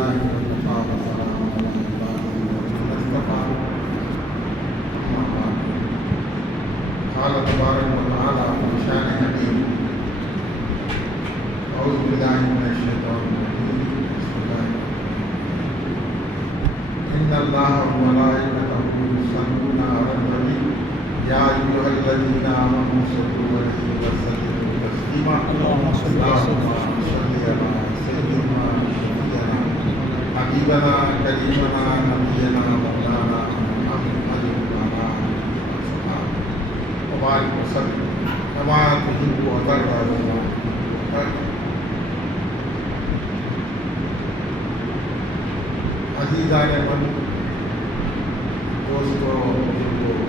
لله وكفى وسلام على عباده الذين اصطفى. أما بعد، قال تبارك وتعالى في شأن حكيم: أعوذ بالله من الشيطان الرجيم، بسم الله الرحمن الرحيم. إن الله وملائكته يصلون على النبي يا أيها الذين آمنوا صلوا عليه وسلموا تسليما. اللهم صل على سيدنا حبيبنا كريمنا نبينا مولانا محمد وعلى آله وصحبه وبارك وسلم كما تحب وترضى. عزیزان من، دوستوں، بزرگوں،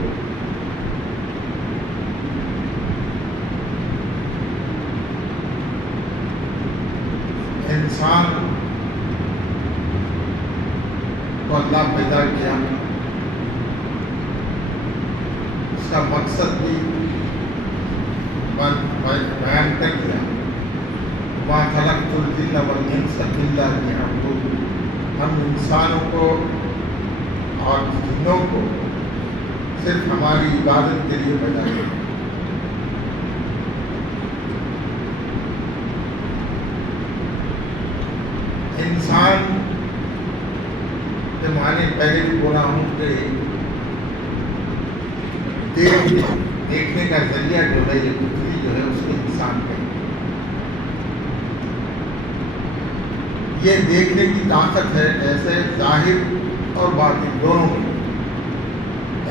انسان کو اللہ پیدا کیا، اس کا مقصد بھی بیان کر دیا: وما خلقت الجن والانس الا ليعبدون. ہم انسانوں کو اور جنوں کو صرف ہماری عبادت کے لیے پیدا کیا. انسان کے معنی پہلے بھی بولا ہوں کہ دیکھنے کا ذریعہ جو ہے، یہ پتھری جو ہے، اس کو انسان کہتے ہیں. یہ دیکھنے کی طاقت ہے، ایسے ظاہر اور باطن دونوں میں.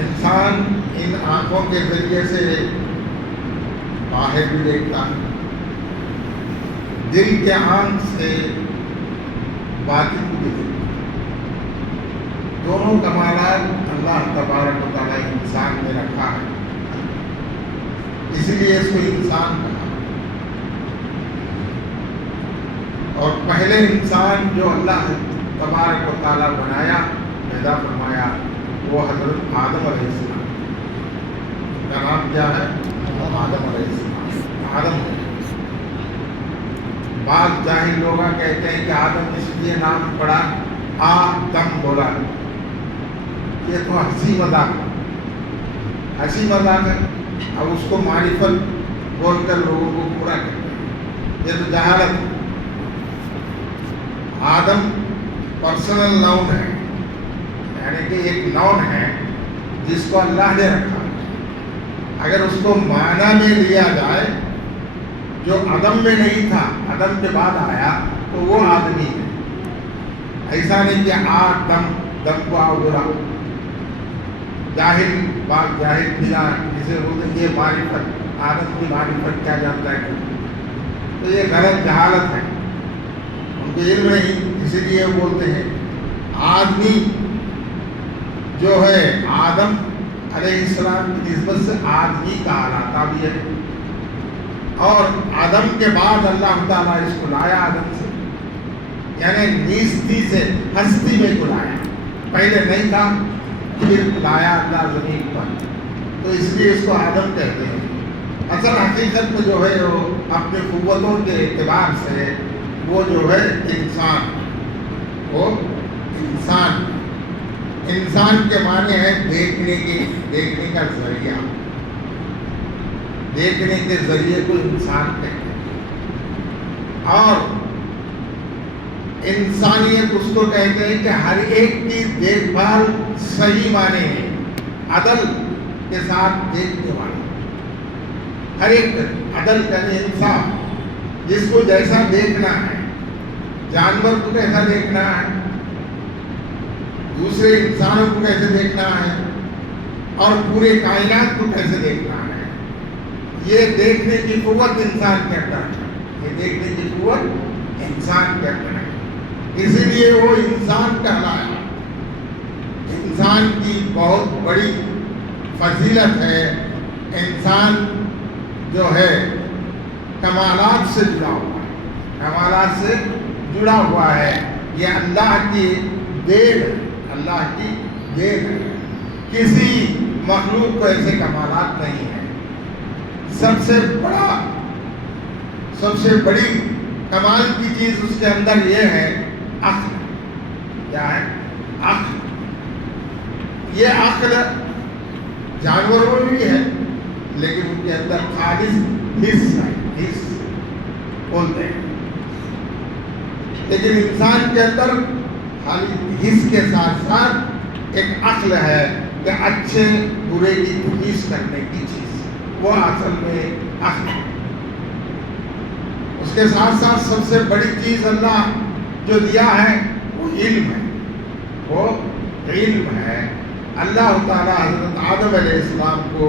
انسان ان آنکھوں کے ذریعے سے باہر بھی دیکھتا ہے، دل کے آنکھ سے باطن بھی دیکھتا ہے. دونوں کمالات اللہ تبارک و تعالیٰ انسان میں رکھا ہے، اسی لیے اس کو انسان کہا. اور پہلے انسان جو اللہ تبارک و تعالیٰ بنایا، پیدا فرمایا، وہ حضرت آدم علیہ السلام. ان کا نام کیا ہے؟ آدم علیہ السلام. آدم. بعض جاہل لوگ کہتے ہیں کہ آدم اس لیے نام پڑا، آدم بولا. یہ تو ہنسی مذاق ہے. اب اس کو معرفت بول کر لوگوں کو پورا کرتے ہیں. یہ تو جہالت ہے. آدم پرسنل ناؤن ہے، یعنی کہ ایک ناؤن ہے جس کو اللہ نے رکھا. اگر اس کو معنی میں لیا جائے، جو عدم میں نہیں تھا، عدم کے بعد آیا، تو وہ آدمی ہے. ایسا نہیں کہ آدم دم کو بولا. جاہل بلا جسے بولتے ہیں یہ معرفت، آدم کی معرفت کیا جانتا ہے، تو یہ غلط جہالت ہے. ان کو علم نہیں، اسی لیے بولتے ہیں. آدمی جو ہے، آدم علیہ السلام کی نسبت سے آدمی کہلاتا بھی ہے. اور آدم کے بعد اللہ تعالیٰ اس کو لایا آدم سے، یعنی نیستی سے ہستی میں کو لایا. پہلے نہیں تھا، پھر لایا اللہ زمین پر، تو اس لیے اس کو آدم کہتے ہیں. اصل حقیقت میں جو ہے، وہ اپنے قوتوں کے اعتبار سے وہ جو ہے انسان. وہ انسان کے معنی ہے دیکھنے کا ذریعہ. دیکھنے کے ذریعے کو انسان کہتے ہیں. اور انسانیت اس کو کہتے ہیں کہ ہر ایک کی دیکھ بھال صحیح معنی ہے، عدل کے ساتھ دیکھنے والا. ہر ایک عدل یعنی انصاف، جس کو جیسا دیکھنا ہے. جانور کو کیسا دیکھنا ہے، دوسرے انسانوں کو کیسے دیکھنا ہے، اور پورے کائنات کو کیسے دیکھنا ہے. یہ دیکھنے کی قوت انسان کے اندر ہے. اسی لیے وہ انسان کہلایا. انسان کی بہت بڑی فضیلت ہے. انسان جو ہے کمالات سے جڑا ہوا ہے. یہ اللہ کی دین ہے. کسی مخلوق کو ایسے کمالات نہیں ہیں. سب سے بڑی کمال کی چیز اس کے اندر یہ ہے عقل. کیا ہے؟ عقل. یہ عقل جانوروں میں بھی ہے لیکن ان کے اندر خالص حس ہے، حس بولتے ہیں. لیکن انسان کے اندر خالی حس کے ساتھ ساتھ ایک عقل ہے کہ اچھے برے کی تمیز کرنے کی چیز، وہ اصل میں عقل ہے. اس کے ساتھ ساتھ سب سے بڑی چیز اللہ جو دیا ہے وہ علم ہے، وہ علم ہے. اللہ تعالیٰ حضرت آدم علیہ السلام کو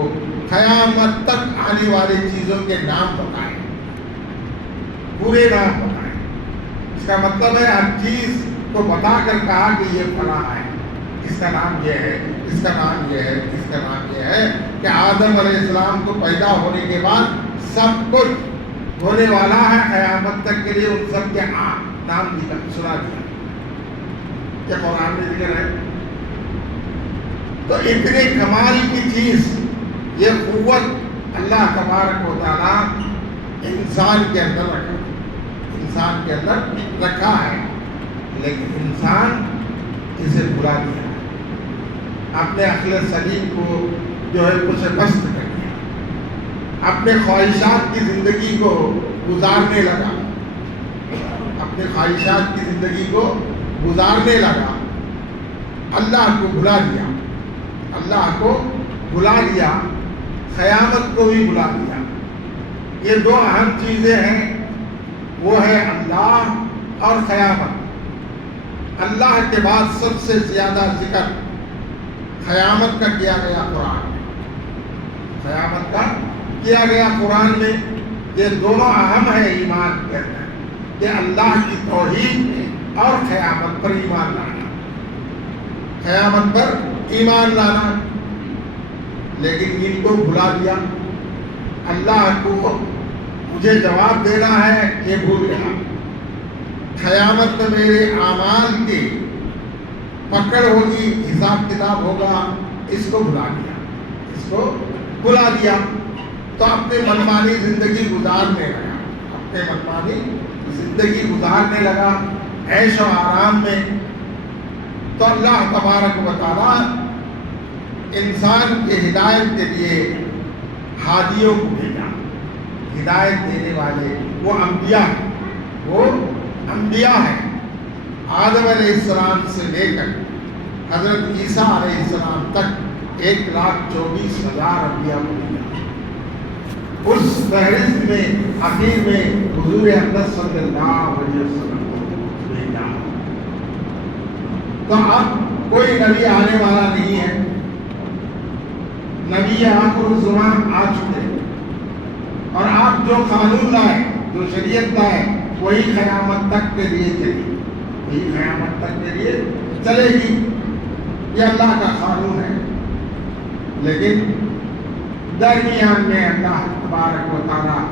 قیامت تک آنے والی چیزوں کے نام بتائے، پورے نام بتائے. اس کا مطلب ہے ہر چیز کو بتا کر کہا کہ یہ فلاں ہے، اس کا نام یہ ہے، اس کا نام یہ ہے، اس کا نام یہ ہے. کہ آدم علیہ السلام کو پیدا ہونے کے بعد سب کچھ ہونے والا ہے قیامت تک کے لیے، ان سب کے نام سنا دیا. کیا قرآن میں ذکر ہے؟ تو اتنی کمال کی چیز، یہ قوت اللہ تبارک و تعالیٰ انسان کے اندر رکھا ہے. لیکن انسان اسے بھلا دیا، اپنے عقل سلیم کو جو ہے اسے پست کر دیا، اپنے خواہشات کی زندگی کو گزارنے لگا، اللہ کو بھلا دیا، قیامت کو بھی بھلا دیا. یہ دو اہم چیزیں ہیں، وہ ہے اللہ اور قیامت. اللہ کے بعد سب سے زیادہ ذکر قیامت کا کیا گیا قرآن میں. یہ دونوں اہم ہے ایمان کے اندر، کہ اللہ کی توحید اور قیامت پر ایمان لانا. لیکن ان کو بھلا دیا. اللہ کو مجھے جواب دینا ہے، یہ بھول گیا. قیامت میں میرے اعمال کی پکڑ ہوگی، حساب کتاب ہوگا، اس کو بھلا دیا. تو اپنے منمانی زندگی گزارنے لگا عیش و آرام میں. تو اللہ تبارک و تعالیٰ انسان کے ہدایت کے لیے ہادیوں کو بھیجا. ہدایت دینے والے وہ انبیاء ہیں. آدم علیہ السلام سے لے کر حضرت عیسیٰ علیہ السلام تک 1,24,000 انبیاء کو بھیجا. اس فہرست میں اخیر میں حضور اقدس صلی اللہ علیہ وسلم کو بھیجا. تو اب کوئی نبی آنے والا نہیں ہے. نبی آخر الزمان آ چکے، اور آپ جو قانون لائے، جو شریعت لائے، وہی قیامت تک کے لیے چلے گی. یہ اللہ کا قانون ہے. لیکن درمیان میں اللہ تبارک و تعالیٰ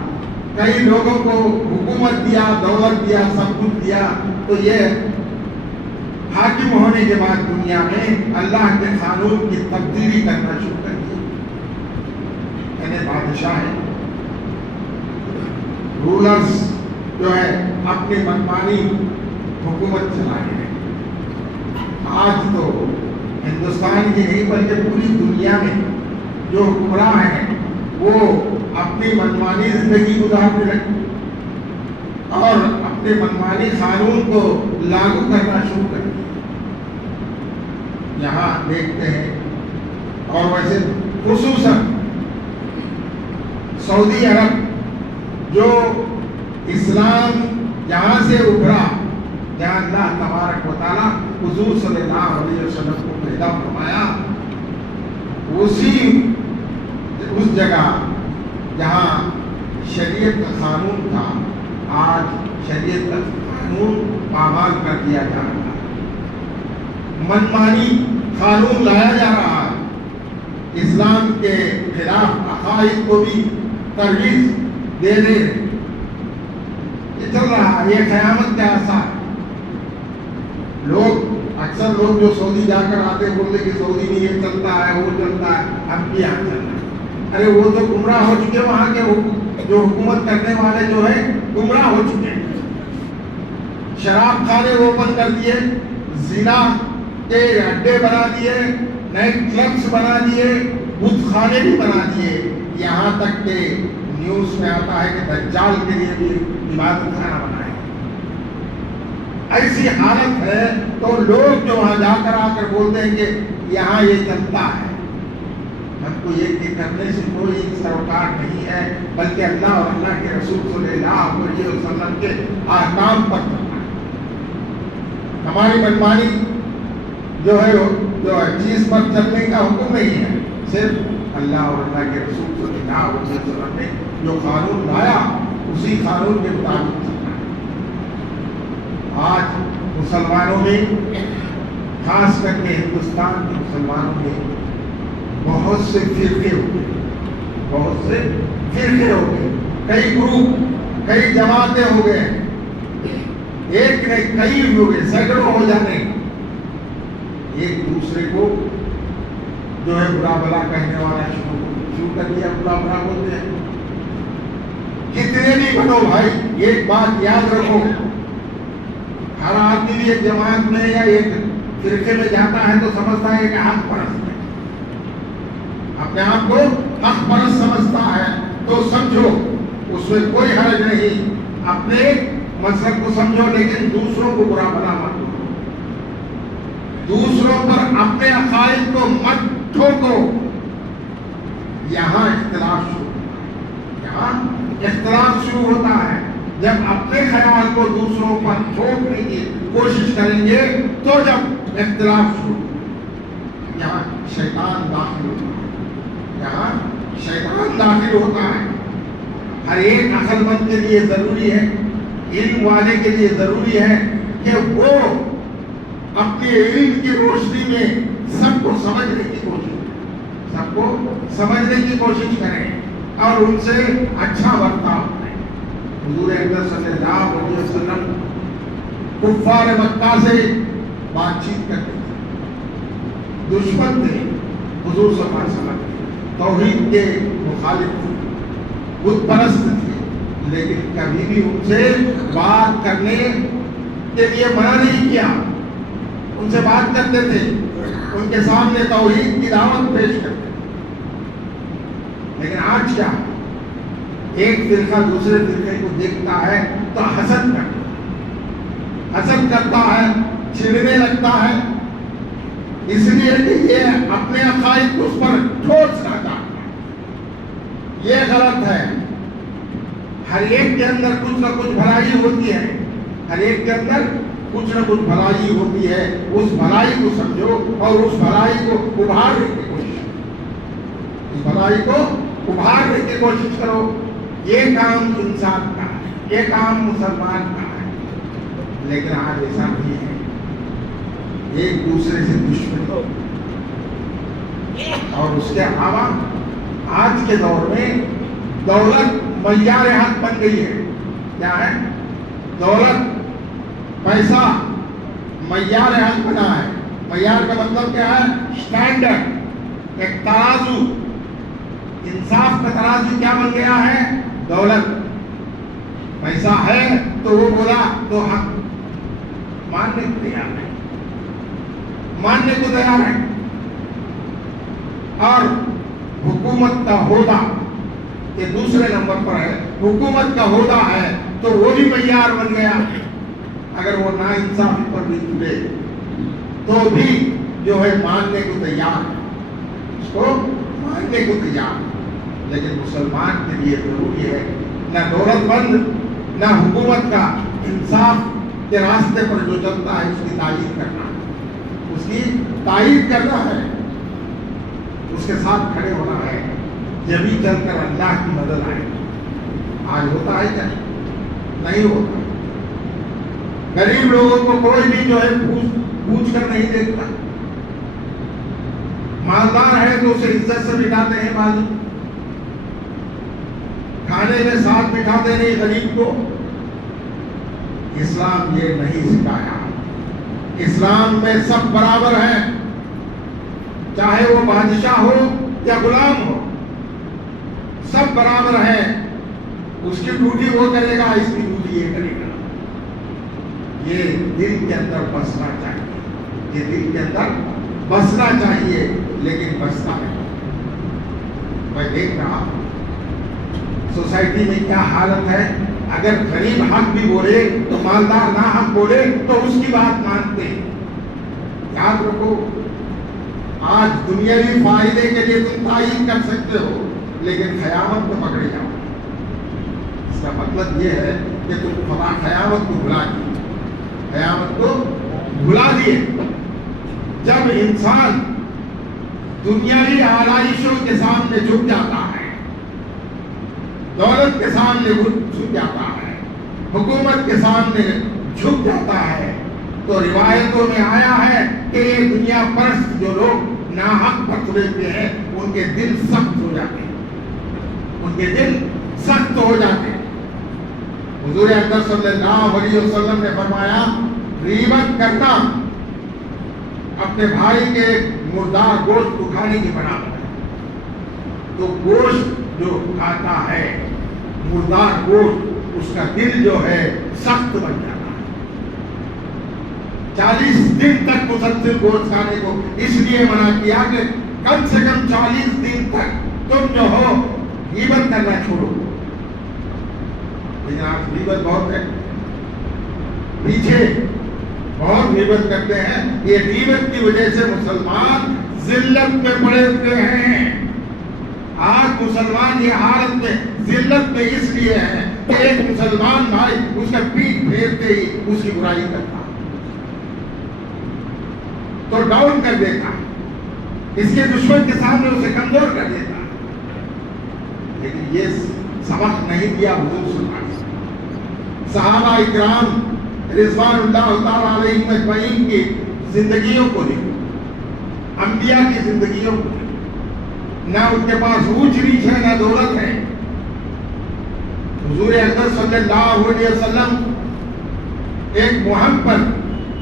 کئی لوگوں کو حکومت دیا، دولت دیا، سب کچھ دیا. تو یہ حاکم ہونے کے بعد دنیا میں اللہ کے قانون کی تبدیلی کرنا شروع کر دی. یعنی بادشاہ ہے، رولرز جو ہے اپنی منمانی حکومت چلانے ہیں. آج تو ہندوستان کی نہیں بلکہ پوری دنیا میں جو حکمراں ہیں وہ اپنی منمانی زندگی گزارنے لگے اور اپنے منمانی قانون کو لاگو کرنا شروع کر دیا. یہاں دیکھتے ہیں، اور ویسے خصوصاً سعودی عرب جو اسلام جہاں سے ابھرا، جہاں اللہ تبارک و تعالیٰ حضور صلی اللہ علیہ وسلم کو پیدا فرمایا، اس جگہ جہاں شریعت کا قانون تھا، آج شریعت کا قانون پامال کر دیا جا رہا ہے. منمانی قانون لایا جا رہا ہے. اسلام کے خلاف عقائد کو بھی ترویج دے رہے ہیں. یہ چل رہا ہے. یہ قیامت کا آثار. اکثر لوگ جو سعودی جا کر آتے بولتے کہ سعودی میں یہ چلتا ہے، وہ چلتا ہے، اب بھی یہاں چل رہا ہے. ارے وہ تو گمراہ ہو چکے، وہاں کے جو حکومت کرنے والے جو ہے گمراہ ہو چکے ہیں. شراب خانے اوپن کر دیے، زنا کے اڈے بنا دیے، نائٹ کلبس بنا دیے، بت خانے بھی بنا دیے، یہاں تک کہ نیوز میں آتا ہے کہ دجال کے لیے بھی عبادت خانہ بنائے۔ ایسی حالت ہے تو لوگ جو وہاں جا کر آ کر بولتے ہیں کہ یہاں یہ چلتا ہے۔ ہم کو یہ کرنے سے کوئی سروکار نہیں ہے، بلکہ اللہ اور اللہ کے رسول صلی اللہ علیہ وسلم کے احکام پر چلنا ہے۔ ہماری منمانی جو ہے جو چیز پر چلنے کا حکم نہیں ہے، صرف اللہ اور اللہ کے رسول صلی اللہ علیہ وسلم نے جو قانون لایا اسی قانون کے مطابق چلنا ہے۔ آج مسلمانوں میں، خاص کر کے ہندوستان کے مسلمانوں میں بہت سے فرقے ہو گئے، بہت سے فرقے ہو گئے، کئی گروپ، کئی جماعتیں ہو گئے، ایک نہیں کئی ہو گئے، سینکڑوں ہو جانے، ایک دوسرے کو جو ہے برا بلا کہنے والا شروع کر دیا، برا بلا بولتے ہیں۔ کتنے بھی بنو بھائی، ایک بات یاد رکھو، ہر آدمی بھی ایک جماعت میں یا ایک فرقے میں جاتا ہے تو سمجھتا ہے کہ حق پرست ہے، اپنے آپ کو حق پرست سمجھتا ہے، تو سمجھو اس میں کوئی حرج نہیں، اپنے مذہب کو سمجھو لیکن دوسروں کو برا بلا مت کرو، دوسروں پر اپنے عقائد کو مت ٹھوکو۔ یہاں اختلاف شروع ہوتا ہے، یہاں اختلاف شروع ہوتا ہے جب اپنے خیال کو دوسروں پر تھوپنے کی کوشش کریں گے، تو جب اختلاف شروع یہاں شیطان داخل ہوتا ہے، یہاں شیطان داخل ہوتا ہے۔ ہر ایک عقل مند کے لیے ضروری ہے، علم والے کے لیے ضروری ہے کہ وہ اپنے علم کی روشنی میں سب کو سمجھنے کی کوشش کریں، سب کو سمجھنے کی کوشش کریں اور ان سے اچھا برتاؤ کریں۔ حضور اکرم صلی اللہ علیہ وسلم کفار مکہ سے بات چیت کرتے تھے، دشمن تھے، حضور صلی اللہ علیہ وسلم توحید کے مخالف تھے، بت پرست تھے، لیکن کبھی بھی ان سے بات کرنے کے لیے منع نہیں کیا، ان سے بات کرتے تھے، ان کے سامنے توحید کی دعوت پیش کرتے تھے۔ لیکن آج کیا، ایک فرقہ دوسرے فرقے کو دیکھتا ہے تو حسد کرتا ہے، چھڑنے لگتا ہے، اس لیے کہ یہ اپنے عقائد کو اس پر ٹھوسنا چاہتا ہے۔ یہ غلط ہے۔ ہر ایک کے اندر کچھ نہ کچھ بھلائی ہوتی ہے، ہر ایک کے اندر کچھ نہ کچھ بھلائی ہوتی ہے، اس بھلائی کو سمجھو اور اس بھلائی کو ابھارنے کی کوشش کرو، اس بھلائی کو ابھارنے کی کوشش کرو۔ یہ کام انسان کا ہے، یہ کام مسلمان کا ہے، لیکن آج ایسا نہیں ہے، ایک دوسرے سے دشمنی۔ اور اس کے علاوہ آج کے دور میں دولت معیار حق بن گئی ہے۔ کیا ہے؟ دولت، پیسہ معیار حق بنا ہے۔ معیار کا مطلب کیا ہے؟ اسٹینڈرڈ، ایک ترازو، انصاف کا ترازو کیا بن گیا ہے؟ دولت۔ پیسہ ہے تو وہ بولا تو حق ماننے کو تیار ہے، ماننے کو تیار ہے۔ اور حکومت کا عہدہ یہ دوسرے نمبر پر ہے، حکومت کا عہدہ ہے تو وہ بھی معیار بن گیا۔ اگر وہ ناانصافی پر بھی تلے تو بھی جو ہے ماننے کو تیار ہے، اس کو ماننے کو تیار ہے۔ لیکن مسلمان کے لیے ضروری ہے نہ دولت مند نہ حکومت کا، انصاف کے راستے پر جو چلتا ہے اس کی تائید کرنا ہے، اس کی تائید کرنا ہے، اس کے ساتھ کھڑے ہونا ہے، جبھی چل کر اللہ کی مدد آئے۔ آج ہوتا ہے کیا؟ نہیں ہوتا۔ غریب لوگوں کو کوئی بھی جو ہے پوچھ کر نہیں دیکھتا، مالدار ہے تو اسے عزت سے بٹھاتے ہیں، مالک کھانے میں ساتھ بٹھاتے نہیں غریب کو۔ اسلام یہ نہیں سکھایا۔ اسلام میں سب برابر ہیں، چاہے وہ بادشاہ ہو یا غلام ہو، سب برابر ہیں۔ اس کی ڈیوٹی وہ کرے گا، اس کی ڈیوٹی یہ کرے گا۔ یہ دل کے اندر بسنا چاہیے۔ یہ دل کے اندر بسنا چاہیے لیکن بستا نہیں. میں دیکھ رہا ہوں سوسائٹی میں کیا حالت ہے. اگر غریب حق بھی بولے تو مالدار نہ حق بولے تو اس کی بات مانتے ہیں. یاد رکھو آج دنیاوی فائدے کے لیے تم تعین کر سکتے ہو لیکن قیامت کو پکڑے جاؤ. اس کا مطلب یہ ہے کہ تم خدا قیامت کو بھلا دیے. قیامت کو بھلا دیے. جب انسان دنیاوی آلائشوں کے سامنے جھک جاتا ہے, دولت کے سامنے جھک جاتا ہے, حکومت کے سامنے جھک جاتا ہے, تو روایتوں میں آیا ہے کہ یہ دنیا پرست جو لوگ ناحق فتوے پہ ہیں ان کے دل سخت ہو جاتے ہیں. ان کے دل سخت ہو جاتے ہیں. حضور اکرم صلی اللہ علیہ وسلم نے فرمایا غیبت کرنا اپنے بھائی کے مردار گوشت کو کھانے کی برابر ہے. تو گوشت جو کھاتا ہے مردار گوشت, اس کا دل جو ہے سخت بن جاتا ہے. 40 دن تک مسلسل گوشت کھانے کو اس لیے منع کیا کہ کم سے کم 40 دن تک تم جو ہو غیبت کرنا چھوڑو. لیکن آج غیبت بہت ہے, پیچھے بہت غیبت کرتے ہیں. یہ غیبت کی وجہ سے مسلمان ذلت میں پڑے ہوئے ہیں. آج مسلمان یہ حالت میں ذلت میں اس لیے ہے کہ ایک مسلمان بھائی اس کا پیٹ پھیرتے ہی اس کی برائی کرتا تو ڈاؤن کر دیتا, اس کے دشمن کے سامنے اسے کمزور کر دیتا. لیکن یہ سبق نہیں دیا حضور صلی اللہ علیہ وسلم. صحابہ اکرام رضوان اللہ تعالیٰ علیہم اجمعین کی زندگیوں کو دیکھو, انبیاء کی زندگیوں کو دیکھو. نہ ان کے پاس اونچ نیچ ہے نہ دولت ہے. حضور اکرم صلی اللہ علیہ وسلم ایک مہم پر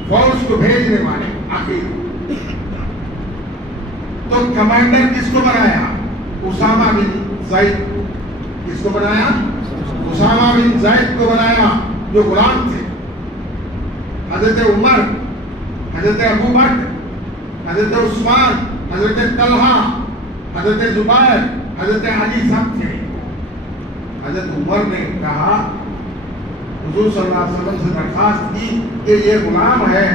فوج کو بھیجنے والے آخر تو کمانڈر کس کو بنایا؟ اسامہ بن زید. کس کو بنایا؟ اسامہ بن زید کو بنایا جو غلام تھے. حضرت عمر, حضرت ابو بکر, حضرت عثمان, حضرت طلحہ, حضرت زبیر, حضرت علی سب تھے. حضرت عمر نے کہا حضور صلی اللہ علیہ وسلم سے درخواست کی کہ یہ غلام ہے,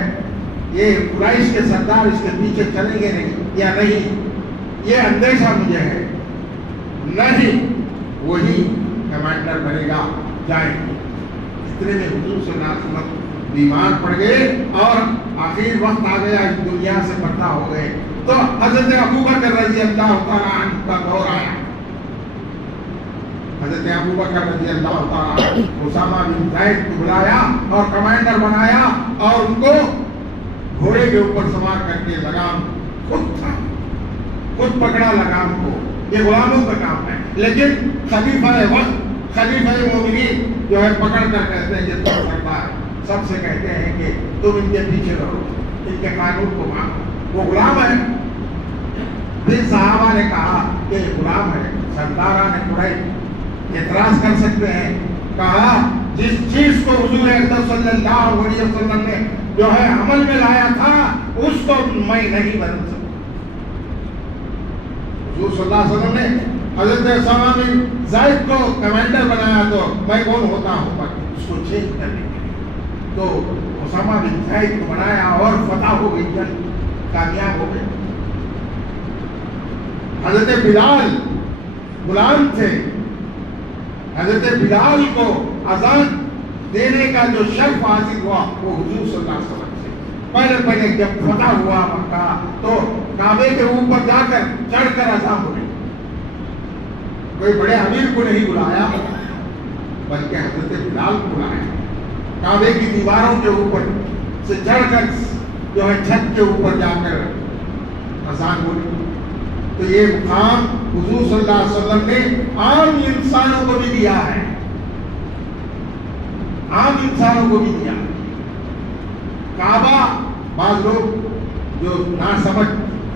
یہ قریش کے سردار اس کے پیچھے چلیں گے نہیں یا نہیں, یہ اندیشہ مجھے ہے. نہیں, وہی کمانڈر بنے گا, جائیں. اتنے میں حضور صلی اللہ علیہ وسلم بیمار پڑ گئے اور آخر وقت آ گیا, اس دنیا سے پردہ ہو گئے. تو حضرت ابوبکر رضی اللہ تعالیٰ عنہ کا دور آیا. حضرت ابوبکر رضی اللہ تعالیٰ عنہ اسامہ بن زید کو بلایا اور کمانڈر بنایا اور ان کو گھوڑے کے اوپر سوار کر کے لگام خود تھا, خود پکڑا لگام کو. یہ غلاموں کا کام ہے. لیکن خلیفہ وقت, خلیفہ مومنین جو ہے پکڑ کر کہتے ہیں یہ تو سردار, سب سے کہتے ہیں کہ تم ان کے پیچھے رہو, ان کے قانون کو مانو. وہ غلام ہے. پھر صحابہ نے کہا کہ یہ غلام ہے. سرداران قریش اعتراض کر سکتے ہیں. کہا جس چیز کو حضور اکرم صلی اللہ علیہ وسلم نے جو ہے عمل میں لایا تھا اس کو میں نہیں بدل سکتا. حضور صلی اللہ علیہ وسلم نے حضرت اسامہ بن زید کو کمانڈر بنایا تو میں کون ہوتا ہوں اس کو چینج کرنے کے لیے. تو اسامہ بن زید کو بنایا اور فتح ہو گئی, جنگ کامیاب ہو گئی. حضرت بلال غلام تھے. حضرت بلال کو اذان دینے کا جو شرف حاصل ہوا وہ حضور صلی اللہ علیہ وسلم سے. پہلے جب فتح ہوا مکہ تو کعبے کے اوپر جا کر چڑھ کر اذان ہوئی. کوئی بڑے امیر کو نہیں بلایا بلکہ حضرت بلال کو بلایا. کعبے کی دیواروں کے اوپر سے چڑھ کر جو ہے چھت کے اوپر جا کر اذان ہوئی. تو یہ مقام حضور صلی اللہ علیہ وسلم نے عام انسانوں کو بھی دیا ہے, عام انسانوں کو بھی دیا. کعبہ بعض لوگ جو ناسمجھ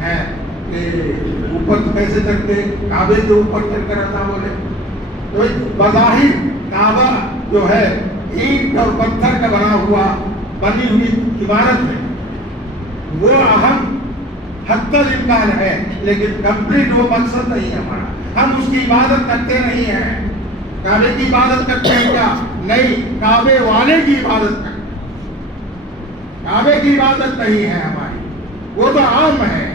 ہیں کہ اوپر کیسے چڑھتے, کعبے کے اوپر چڑھ کر اذان بولے. تو بظاہر کعبہ جو ہے اینٹ اور پتھر کا بنا ہوا بنی ہوئی عمارت ہے, وہ اہم حد الامکان ہے، لیکن کمپلیٹ وہ مقصد نہیں ہے ہمارا۔ ہم اس کی عبادت کرتے نہیں ہیں۔ کعبے کی عبادت کرتے ہیں کیا؟ نہیں، کعبے والے کی عبادت کرتے ہیں، کعبے کی عبادت نہیں ہے ہماری، وہ تو عام ہے۔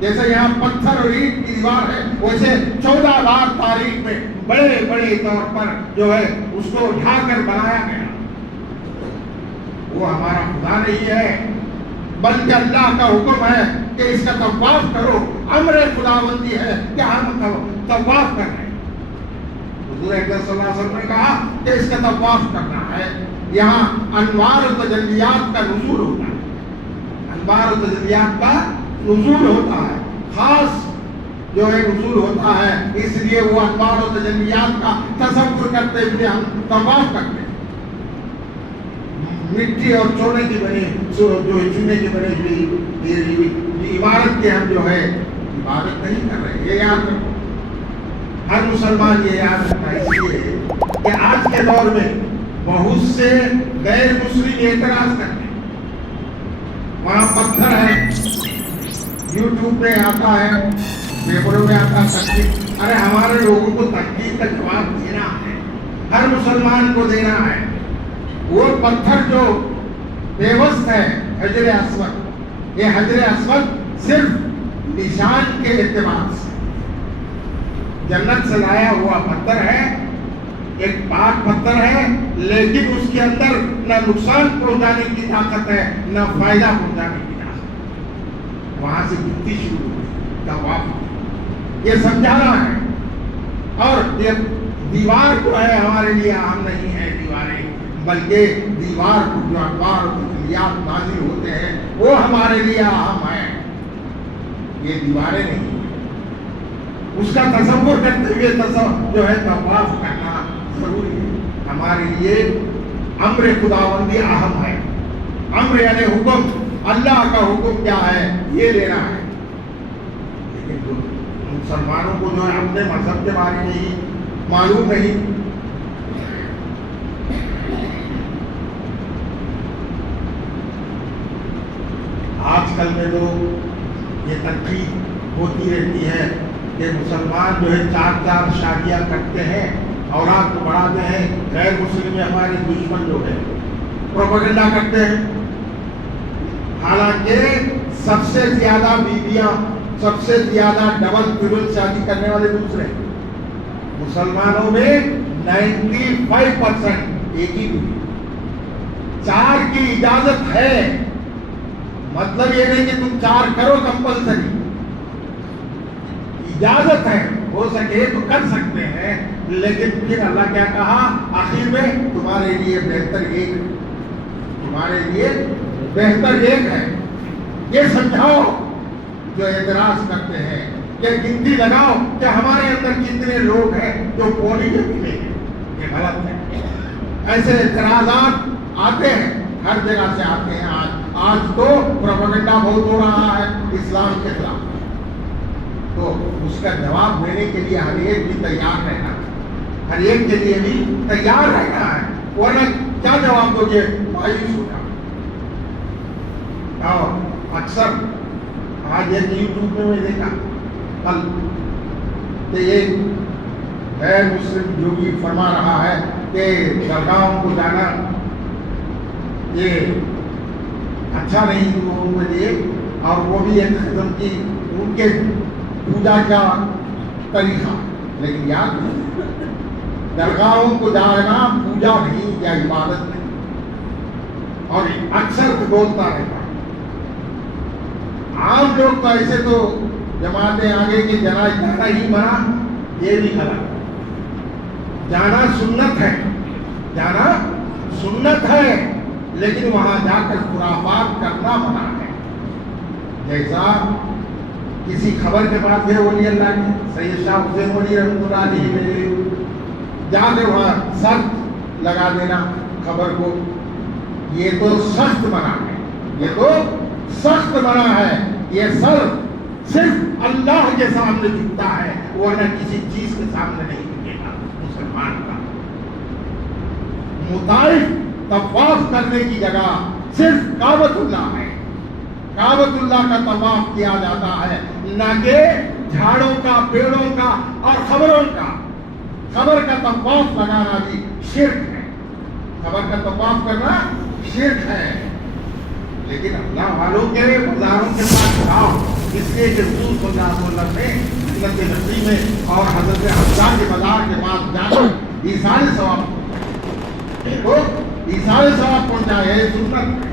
جیسے یہاں پتھر اور اینٹ کی دیوار ہے، ویسے 14 بار تاریخ میں بڑے بڑے طور پر جو ہے اس کو اٹھا کر بنایا گیا۔ وہ ہمارا خدا نہیں ہے، بلکہ اللہ کا حکم ہے کہ اس کا طواف کرو۔ امر خداوندی ہے کہ ہم طواف کر رہے ہیں۔ حضور اکرم صلی اللہ علیہ وسلم نے کہا کہ اس کا طواف کرنا ہے۔ یہاں انوار و تجلیات کا نزول ہوتا ہے، انوار و تجلیات کا نزول ہوتا ہے، خاص جو ہے نزول ہوتا ہے، اس لیے وہ انوار و تجلیات کا تصور کرتے ہوئے ہم طواف کرتے ہیں۔ مٹی اور چونے کی بنی جو چونے کی بنی ہوئی عمارت کے ہم جو ہے عبادت نہیں کر رہے، یہ یاد رکھو۔ ہر مسلمان یہ یاد رکھنا، اس لیے کہ آج کے دور میں بہت سے غیر مسلم اعتراض کرتے ہیں۔ وہاں پتھر ہے، یوٹیوب میں آتا ہے، پیپروں میں آتا ہے تنقید۔ ارے ہمارے لوگوں کو تنقید کا جواب دینا ہے، ہر مسلمان کو دینا ہے۔ وہ پتھر جو پیوست ہے حجر اسود، یہ حجر اسود صرف نشان کے اعتبار سے جنت سے لایا ہوا پتھر ہے، ایک پاک پتھر ہے، لیکن اس کے اندر نہ نقصان پہنچانے کی طاقت ہے نہ فائدہ پہنچانے کی طاقت۔ وہاں سے گنتی شروع ہوئی، طواف یہ سمجھانا ہے۔ اور یہ دیوار جو ہے ہمارے لیے اہم نہیں ہے دیواریں، بلکہ دیوار کو جو انوار و تجلیات نازل ہوتے ہیں وہ ہمارے لیے اہم ہے، یہ دیواریں نہیں۔ اس کا تصور کرتے ہوئے جو ہے طواف کرنا ضروری ہے۔ ہمارے لیے امر خداوندی اہم ہے، امر یعنی حکم، اللہ کا حکم کیا ہے یہ لینا ہے۔ لیکن مسلمانوں کو جو ہے اپنے مذہب کے بارے میں ہی معلوم نہیں۔ آج کل میں تو یہ تنقید ہوتی رہتی ہے کہ مسلمان جو ہے 4 شادیاں کرتے ہیں، اولاد کو بڑھاتے ہیں، غیر مسلم ہمارے دشمن جو ہے پروپیگنڈا کرتے ہیں۔ حالانکہ سب سے زیادہ بیویاں، سب سے زیادہ ڈبل ٹربل شادی کرنے والے دوسرے مسلمانوں میں 95% ایک ہی بیوی۔ 4 کی اجازت ہے، مطلب یہ نہیں کہ تم 4 کرو کمپلسری، اجازت ہے، ہو سکے تو کر سکتے ہیں، لیکن پھر اللہ کیا کہا آخر میں تمہارے لیے بہتر ایک ہے، تمہارے لیے بہتر ایک ہے۔ یہ سمجھاؤ جو اعتراض کرتے ہیں کہ گنتی لگاؤ کہ ہمارے اندر کتنے لوگ ہیں جو پولیگمی ہیں، یہ غلط ہے۔ ایسے اعتراضات آتے ہیں، ہر جگہ سے آتے ہیں۔ آج تو پروپیگنڈا بہت ہو رہا ہے اسلام کے خلاف، تو اس کا جواب دینے کے لیے ہر ایک بھی تیار رہنا ہے، ہر ایک کے لیے بھی تیار رہنا ہے، ورنہ کیا جواب دو گے؟ مایوس ہو جاؤ۔ اور اکثر آج ایک یوٹیوب میں دیکھا کل کہ یہ غیر مسلم جوگی فرما رہا ہے کہ درگاہوں کو جانا یہ اچھا نہیں لوگوں کے لیے، اور وہ بھی ایک قسم کی ان کے پوجا کا طریقہ۔ لیکن یاد نہیں، درگاہوں کو جانا پوجا نہیں یا عبادت نہیں، اور اکثر بولتا رہتا۔ عام لوگ تو ایسے تو جماعتیں آگے کہ جانا ہی منع، یہ بھی غلط۔ جانا سنت ہے، جانا سنت ہے، لیکن وہاں جا کر خرافات کرنا منع ہے۔ جیسا کسی خبر کے پاس گئے ولی اللہ کے سید شاہ حسین ولی رحمۃ اللہ علیہ نے جا کر وہاں سخت لگا دینا خبر کو، یہ تو سخت منع ہے، یہ تو سخت منع ہے۔ یہ سر صرف اللہ کے سامنے جھکتا ہے، ورنہ کسی چیز کے سامنے نہیں جھکے گا مسلمان کا۔ مطائف طواف کرنے کی جگہ صرف کعبۃ اللہ ہے، کعبۃ اللہ کا طواف کیا جاتا ہے، نہ کہ جھاڑوں کا، پیڑوں کا اور قبروں کا۔ قبر کا طواف لگانا بھی شرک ہے، قبر کا طواف کرنا شرک ہے۔ لیکن اللہ والوں کے مزاروں کے پاس جاؤ، اس لیے کہ رسول صلی اللہ علیہ وسلم نے سنت نبی میں اور حضرت حفصہ کے مزار کے پاس جانا ایصال ثواب کو ایصال ثواب پہنچایا ہے، سنت ہے۔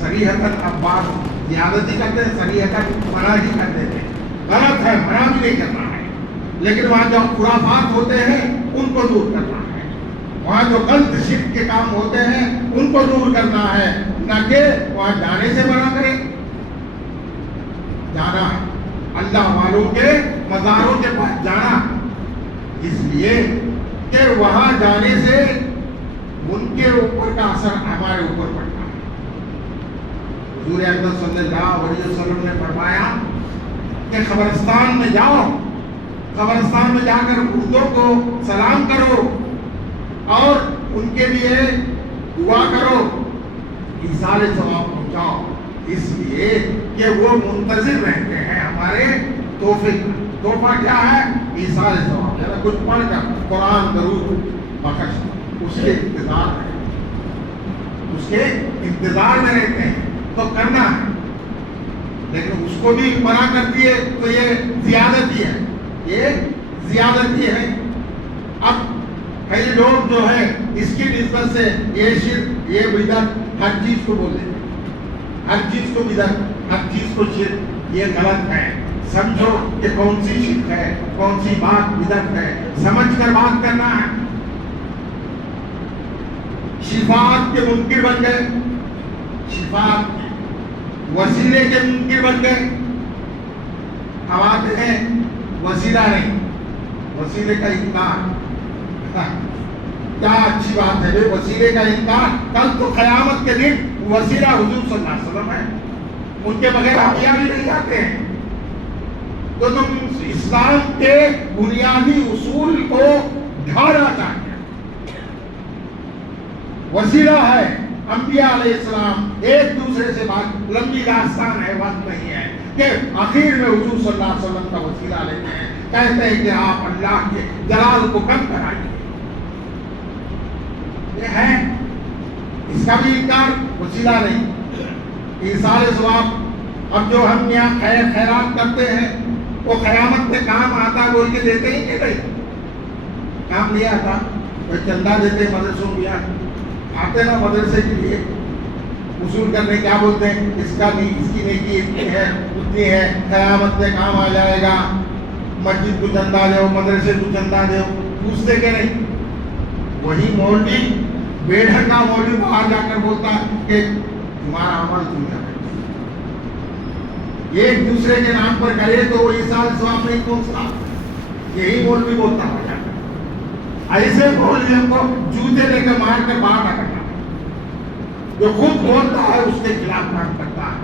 صریحتاً اب بات زیادتی کرتے ہیں، صریحتاً منع ہی کر دیتے ہیں، غلط ہے، منع بھی نہیں کرنا ہے، لیکن وہاں جو خرافات ہوتے ہیں ان کو دور کرنا ہے، وہاں جو غلط شرک کے کام ہوتے ہیں ان کو دور کرنا ہے، نہ کہ وہاں جانے سے منع کریں۔ جانا ہے اللہ والوں کے مزاروں کے پاس جانا، اس لیے کہ وہاں جانے سے ان کے اوپر کا اثر ہمارے اوپر پڑتا ہے۔ حضور اکرم صلی اللہ علیہ وسلم نے فرمایا کہ قبرستان میں جاؤ، قبرستان میں جا کر مردوں کو سلام کرو اور ان کے لیے دعا کرو، ایصال ثواب پہنچاؤ، اس لیے کہ وہ منتظر رہتے ہیں ہمارے تحفے کا۔ تحفہ کیا ہے؟ ایصال ثواب، یعنی کچھ پڑھ کر قرآن درود بخش، اس کے انتظار میں، اس کے انتظار میں رہتے ہیں تو کرنا ہے۔ لیکن اس کو بھی منع کر دیے تو یہ زیادتی ہے، یہ زیادتی ہے۔ اب کئی لوگ جو ہے اس کی نسبت سے یہ شرک، یہ بدعت، ہر چیز کو بول دیتے ہیں، ہر چیز کو بدعت، ہر چیز کو شرک، یہ غلط ہے۔ سمجھو کہ کون سی شرک ہے، کون سی بات بدعت ہے، سمجھ کر بات کرنا ہے۔ شفاعت کے منکر بن گئے، شفاعت کے وسیلے کے منکر بن گئے۔ اب آتے ہیں وسیلہ نہیں، وسیلے کا انکار، کیا اچھی بات ہے وسیلے کا انکار۔ کل تو قیامت کے دن وسیلہ حضور صلی اللہ علیہ وسلم ہے، ان کے بغیر انبیاء بھی نہیں آتے ہیں۔ تو تم اسلام کے بنیادی اصول کو ڈھانا چاہتے ہیں۔ وسیلہ ہے انبیاء علیہ السلام ایک دوسرے سے بات، لمبی داستان ہے، وقت نہیں ہے کہ آخر میں حضور صلی اللہ علیہ وسلم کا وسیلہ لیتے ہیں، کہتے ہیں کہ آپ اللہ کے جلال کو کم کرائیے۔ یہ ہے، اس کا بھی انکار، وسیلہ نہیں، ایصال ثواب۔ اب جو ہم یہاں خیر خیرات کرتے ہیں وہ قیامت میں کام آتا بول کے دیتے ہی کہ نہیں؟ کام نہیں آتا، کوئی چندہ دیتے مدرسوں میں آتے نا، مدرسے کے لیے وصول کرنے، کیا بولتے ہیں؟ اس کا نہیں، اس کی نیکی اتنی ہے، اتنی ہے، قیامت میں کام آ جائے گا، مسجد کو چندہ دو، مدرسے کو چندہ دو، پوچھتے کہ نہیں؟ وہی مولوی، بیڑھن کا مولوی باہر جا کر بولتا ہے کہ تمہارا عمل دنیا میں ایک دوسرے کے نام پر کرے تو وہ ایصال ثواب نہیں پہنچتا، یہی مولوی بولتا ہو جاتا۔ ایسے مولویوں کو جوتے لے کر مار کر باہر نہ کرنا، جو خود بولتا ہے اس کے خلاف کام کرتا ہے،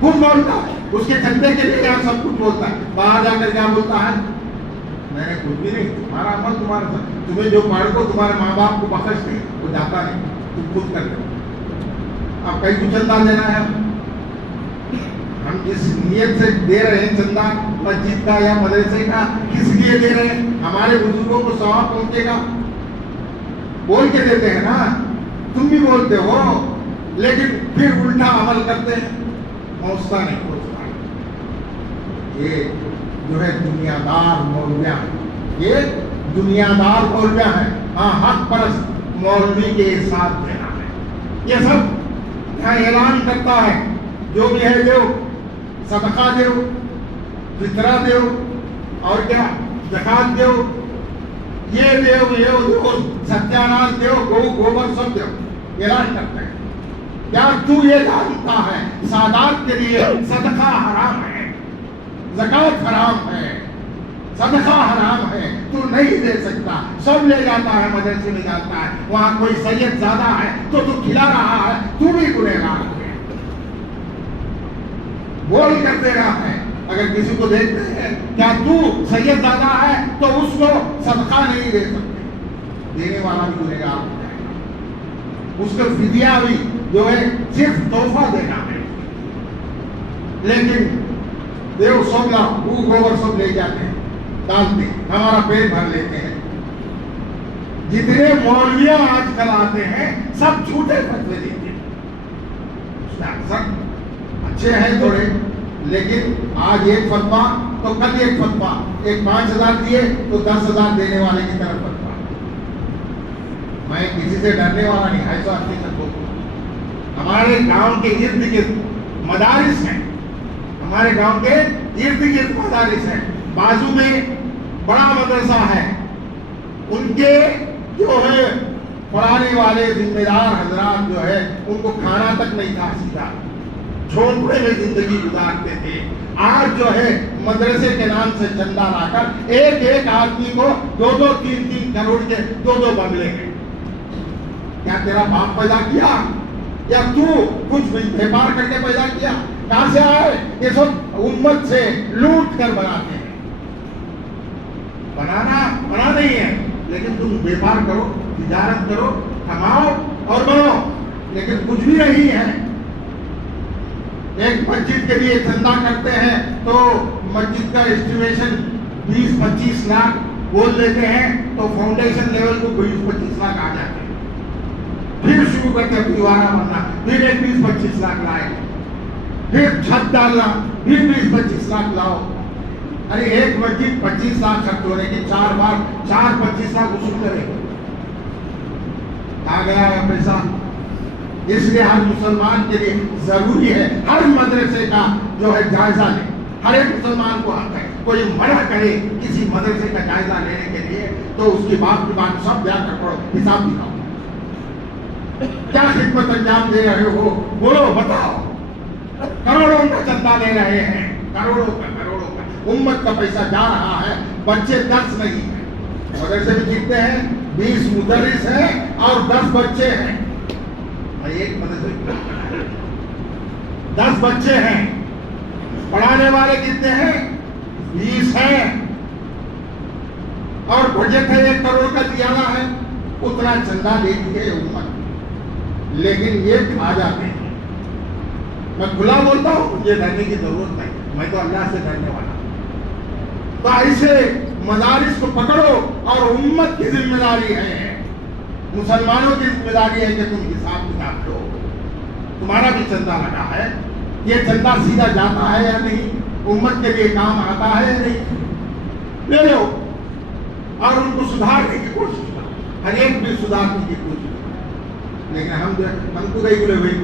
خود بولتا ہے اس کے چندے کے لیے یہاں سب کچھ بولتا ہے، باہر جا کر کیا بولتا ہے؟ میں نے کچھ بھی نہیں، تمہارا عمل تمہارا ساتھ، تمہیں جو پڑھ کو تمہارے ماں باپ کو بخش نہیں، وہ جاتا نہیں، تم خود کر دو۔ اب کہیں کو چندہ دینا ہے، ہم جس نیت سے دے رہے ہیں چندہ مسجد کا یا مدرسے کا، کس لیے دے رہے ہیں؟ ہمارے بزرگوں کو ثواب پہنچے گا، بول کے دیتے ہیں نا، تم بھی بولتے ہو، لیکن پھر الٹا عمل کرتے ہیں، پہنچتا نہیں، پہنچتا۔ یہ جو ہے دنیا دار مولویاں، یہ دنیا دار مولویاں ہیں، ہاں حق پرست مولوی کے ساتھ دینا ہے۔ یہ سب یہاں اعلان کرتا ہے جو بھی ہے دیو، صدقہ دیو، فطرہ دیو، اور کیا زکات دیو، یہ دیو، یہ دیو، ستیاناز دیو، گوبر سب دیو، اعلان کرتے ہیں۔ کیا تو یہ جانتا ہے سادات کے لیے صدقہ حرام ہے، زکات حرام ہے، صدقہ حرام ہے، تو نہیں دے سکتا، سب لے جاتا ہے، مدرسے میں جاتا ہے، وہاں کوئی سید زیادہ ہے تو کھلا رہا ہے، تو بھی گنہگار ہے، بول کر دے رہا ہے۔ اگر کسی کو دیکھتے ہیں کیا تو سید زیادہ ہے تو اس کو صدقہ نہیں دے سکتے، دینے والا بھی گنہگار ہو جائے گا، اس کو فدیہ بھی جو ہے صرف تحفہ دینا ہے، لیکن دیو سب وہ گوبر سب لے جاتے ہیں، ڈالتے ہیں، ہمارا پیٹ بھر لیتے ہیں۔ جتنے مولویاں آج کل آتے ہیں سب جھوٹے فتوے دیتے ہیں، اکثر اچھے ہیں تھوڑے، لیکن آج ایک فتوا تو کل ایک فتوا، ایک 5,000 دیے تو 10,000 دینے والے کی طرف فتوا۔ میں کسی سے ڈرنے والا نہیں، ایسا نہیں سکتا۔ ہمارے گاؤں کے ارد گرد مدارس ہیں، ہمارے گاؤں کے ارد گرد مدارس ہیں، بازو میں بڑا مدرسہ ہے، ان کے جو ہے پڑھانے والے ذمہ دار حضرات جو ہے ان کو کھانا تک نہیں تھا سیدھا، جھونپڑے میں زندگی گزارتے تھے۔ آج جو ہے مدرسے کے نام سے چندہ لا کر ایک ایک آدمی کو 2-2 3-3 کروڑ کے 2 بنگلے ہیں۔ کیا تیرا باپ پیدا کیا یا تو کچھ بیپار کر کے پیدا کیا؟ کہاں سے آئے؟ یہ سب امت سے لوٹ کر بناتے ہیں۔ بنا نہیں ہے، لیکن تم بیپار کرو، تجارت کرو، کماؤ اور بنو، لیکن کچھ بھی نہیں ہے۔ ایک مسجد کے لیے چندہ کرتے ہیں تو مسجد کا اسٹیمیشن 20-25 لاکھ بول لیتے ہیں، تو فاؤنڈیشن لیول کو 20-25 لاکھ آ جاتے ہیں۔ پھر شروع کرتے ہیں دیوارہ بننا، پھر ایک 20-25 لاکھ لائے، پھر چھت ڈالنا، پھر 20-25 لاکھ لاؤ۔ ارے ایک مسجد 25 لاکھ خرچ ہونے کی 4 بار 25 لاکھ وصول کرے، آ گیا ہے پیسہ۔ اس لیے ہر مسلمان کے لیے ضروری ہے ہر مدرسے کا جو ہے جائزہ لے، ہر ایک مسلمان کو حق ہے۔ کوئی منع کرے کسی مدرسے کا جائزہ لینے کے لیے تو اس کی بات سب جا کر پڑھو، حساب دکھاؤ، کیا خدمت انجام دے رہے ہو، بولو، بتاؤ۔ کروڑوں کا چندہ لے رہے ہیں، کروڑوں کا امت کا پیسہ جا رہا ہے، بچے 10 نہیں ہیں، مدرسے میں کتنے ہیں؟ 20 مدرس ہیں اور 10 بچے ہیں۔ ایک مدرسے 10 بچے ہیں، پڑھانے والے کتنے ہیں؟ 20 ہیں، اور بجٹ ہے 1 کروڑ کا دیا ہے، اتنا چندہ دیتی ہے امت، لیکن یہ کھا جاتے ہیں۔ میں کھلا بولتا ہوں، مجھے ڈرنے کی ضرورت نہیں، میں تو اللہ سے ڈرنے والا ہوں۔ تو ایسے مدارس کو پکڑو، اور امت کی ذمہ داری ہے، مسلمانوں کی ذمہ داری ہے کہ تم حساب کتاب دو۔ تمہارا بھی چندہ لگا ہے، یہ چندہ سیدھا جاتا ہے یا نہیں، امت کے لیے کام آتا ہے یا نہیں، لے لو اور ان کو سدھارنے کی کوشش کرو، ہر ایک بھی سدھارنے کی کوشش کرو۔ لیکن ہم کو نہیں بولے بھائی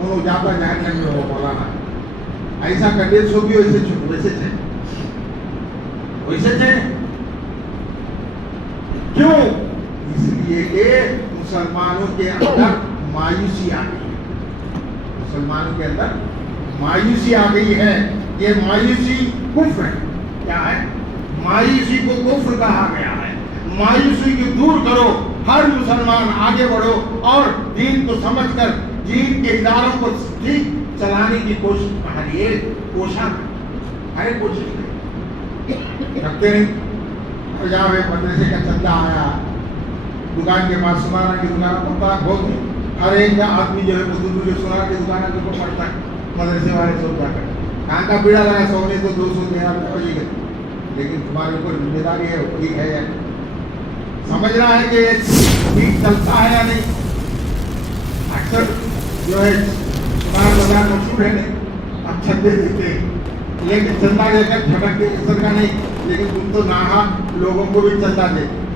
انہوں جاتا جہاں میں ہو مولانا ایسا کرنے سو بھی ویسے چھوٹ ویسے تھے کیوں؟ اس لیے کہ مسلمانوں کے اندر مایوسی آ گئی ہے، مسلمانوں کے اندر مایوسی آ گئی ہے۔ یہ مایوسی کفر ہے۔ کیا ہے؟ مایوسی کو کفر کہا گیا ہے۔ مایوسی کو دور کرو، ہر مسلمان آگے بڑھو اور دین کو سمجھ کر دین کے اداروں کو ٹھیک چلانے کی کوشش، ہر ایک کوشش رکھتے نہیں۔ جہاں مدرسے کا چندہ آیا، دکان کے پاس سنارا کی دکان پڑتا ہے، بہت ہر ایک آدمی جو ہے بزرگ جو سنارا کی دکان کے اوپر پڑتا ہے، مدرسے والے سب جا کر کہاں کا پیڑا لگا 100 نہیں تو 200 دینا ہوئی گئی، لیکن تمہارے اوپر ذمہ داری ہے، ٹھیک ہے یا سمجھ رہا ہے کہ ٹھیک چلتا ہے یا نہیں۔ اکثر جو ہے دکان بازار مشہور ہے نہیں، اب چھتے دیتے لیکن چندہ لے کر پھٹک کے اثر کا نہیں، لیکن تم تو ناحا لوگوں کو بھی چندہ دیتے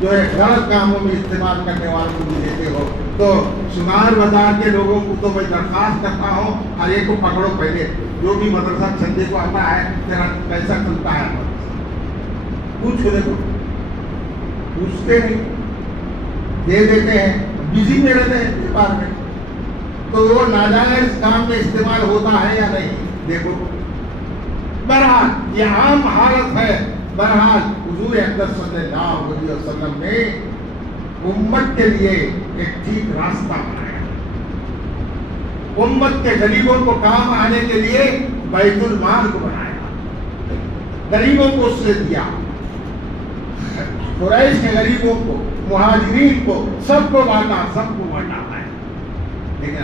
جو ہے غلط کاموں میں استعمال کرنے والوں کو بھی دیتے ہو۔ تو سنار بازار کے لوگوں کو تو میں درخواست کرتا ہوں، ہر ایک کو پکڑو، پہلے جو بھی مدرسہ چندے کو آتا ہے تیرا پیسہ چلتا ہے کچھ دیکھو، پوچھتے نہیں، دے دیتے ہیں، بزی میں رہتے ہیں بیپار میں، تو وہ ناجائز کام میں استعمال ہوتا ہے یا نہیں دیکھو۔ بہرحال یہ عام حالت ہے۔ بہرحال حضور اقدس صلی اللہ علیہ وسلم نے امت کے لیے ایک ٹھیک راستہ بنایا، امت کے غریبوں کو کام آنے کے لیے بیت المال کو بنایا، غریبوں کو اس سے دیا، قریش کے غریبوں کو، مہاجرین کو، سب کو بانٹا ہے۔ لیکن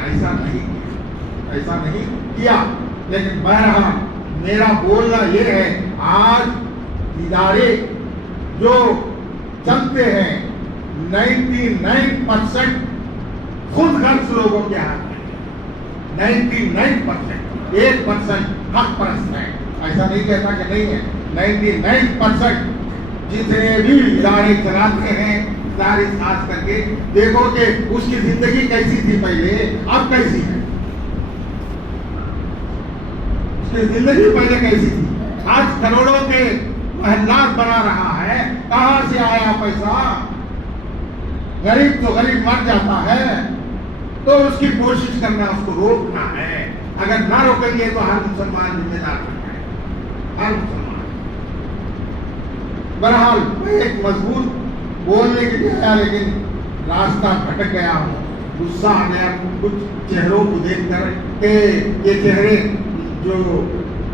ایسا نہیں کیا. لیکن بہرحال میرا بولنا یہ ہے، آج ادارے جو چلتے ہیں 99% خود غرض لوگوں کے ہاتھ میں، 99%، 1% حق پرست ہے. ایسا نہیں کہتا کہ نہیں ہے. 99% جتنے بھی ادارے چلاتے ہیں، ادارے خاص کر کے دیکھو کہ اس کی زندگی کیسی تھی پہلے، اب کیسی ہے. اس کی زندگی پہلے کیسی تھی، آج کروڑوں کے محلات بنا رہا ہے. کہاں سے آیا پیسہ؟ غریب تو غریب مر جاتا ہے. تو اس کی کوشش کرنا، اس کو روکنا ہے. اگر نہ روکیں گے تو ہر مسلمان ذمہ دار ہے، ہر مسلمان. بہرحال میں ایک مضمون بولنے کے لیے آیا، لیکن راستہ بھٹک گیا ہوں. غصہ آ گیا کچھ چہروں کو دیکھ کر کہ یہ چہرے جو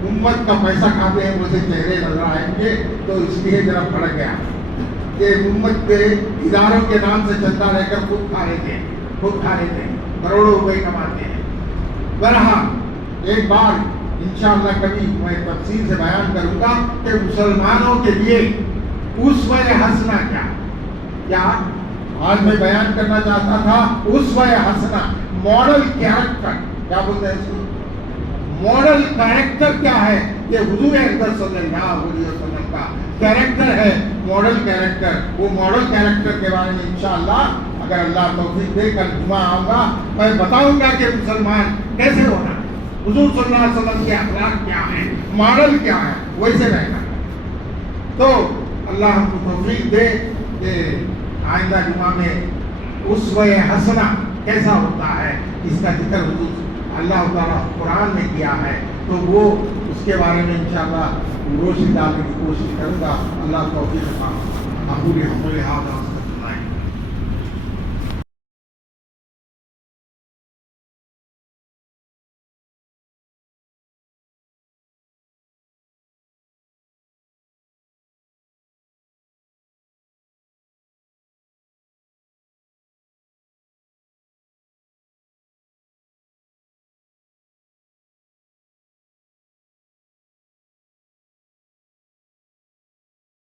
امت کا پیسہ کھاتے ہیں ویسے چہرے نظر آئیں گے، تو اس لیے ذرا بھڑک گیا کہ امت کے اداروں کے نام سے چندہ لے کر خود کھا لیتے ہیں، کروڑوں روپے کماتے ہیں. بہرحال ایک بار انشاءاللہ کبھی میں تفصیل سے بیان کروں گا کہ مسلمانوں کے لیے اسوہ حسنہ کیا آج میں بیان کرنا چاہتا تھا. اسوہ حسنہ، ماڈل کیریکٹر، کیا بولتے ہیں اس کو؟ ماڈل کیریکٹر کیا ہے؟ یہ حضور اکرم صلی اللہ علیہ وسلم کا کیریکٹر ہے، ماڈل کیریکٹر. وہ ماڈل کیریکٹر کے بارے میں انشاءاللہ اگر اللہ توفیق دے کر جمعہ آؤں گا، میں بتاؤں گا کہ مسلمان کیسے ہونا ہے، حضور صلی اللہ علیہ وسلم کے اخلاق کیا ہے، ماڈل کیا ہے، ویسے رہنا. تو اللہ ہم کو توفیق دے کہ آئندہ جمعہ میں اسوہ حسنہ کیسا ہوتا ہے اس کا ذکر حضور اللہ تعالیٰ قرآن میں کیا ہے، تو وہ اس کے بارے میں انشاءاللہ روشنی ڈالنے کی کوشش کروں گا. اللہ توفیق عطا فرمائے.